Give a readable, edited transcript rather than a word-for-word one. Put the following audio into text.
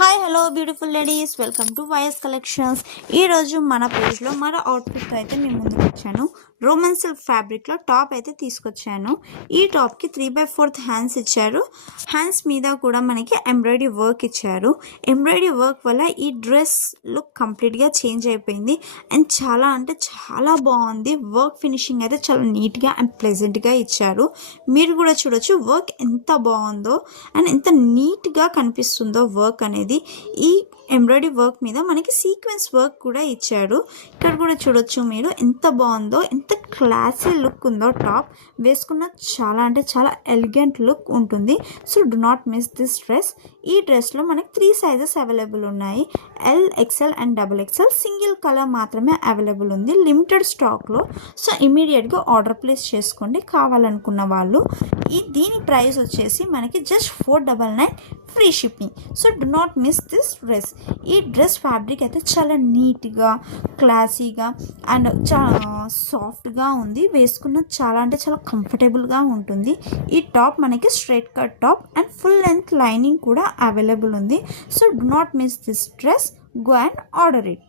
Hi hello beautiful ladies, welcome to YS collections. ఈరోజు మన పేజ్లో మరో అవుట్ఫిట్ అయితే మేము ముందుకు వచ్చాను. రోమన్ సిల్క్ ఫ్యాబ్రిక్లో టాప్ అయితే తీసుకొచ్చాను. ఈ టాప్కి 3/4 హ్యాండ్స్ ఇచ్చారు. హ్యాండ్స్ మీద కూడా మనకి ఎంబ్రాయిడరీ వర్క్ ఇచ్చారు. ఎంబ్రాయిడరీ వర్క్ వల్ల ఈ డ్రెస్ లుక్ కంప్లీట్గా చేంజ్ అయిపోయింది అండ్ చాలా అంటే చాలా బాగుంది. వర్క్ ఫినిషింగ్ అయితే చాలా నీట్గా అండ్ ప్లెజెంట్గా ఇచ్చారు. మీరు కూడా చూడొచ్చు వర్క్ ఎంత బాగుందో అండ్ ఎంత నీట్గా కనిపిస్తుందో వర్క్ అనేది. ఈ ఎంబ్రాయిడరీ వర్క్ మీద మనకి సీక్వెన్స్ వర్క్ కూడా ఇచ్చాడు. ఇక్కడ కూడా చూడొచ్చు మీరు ఎంత బాగుందో, ఎంత క్లాసీ లుక్ ఉందో. టాప్ వేసుకున్న చాలా అంటే చాలా ఎలిగెంట్ లుక్ ఉంటుంది. So do not miss this dress. ఈ డ్రెస్లో మనకి 3 సైజెస్ అవైలబుల్ ఉన్నాయి. L, XL and XXL. Single colour మాత్రమే అవైలబుల్ ఉంది, లిమిటెడ్ స్టాక్లో. సో ఇమీడియట్గా ఆర్డర్ ప్లేస్ చేసుకోండి కావాలనుకున్న వాళ్ళు. దీని ప్రైస్ వచ్చేసి మనకి just 499 free shipping. So do not miss this dress. ఈ డ్రెస్ ఫ్యాబ్రిక్ అయితే చాలా నీట్గా, క్లాసీగా అండ్ చాలా సాఫ్ట్గా ఉంది. వేసుకున్న చాలా అంటే చాలా కంఫర్టబుల్గా ఉంటుంది. ఈ టాప్ మనకి straight cut top and full length lining కూడా అవైలబుల్ ఉంది. So do not miss this dress. Go and order it.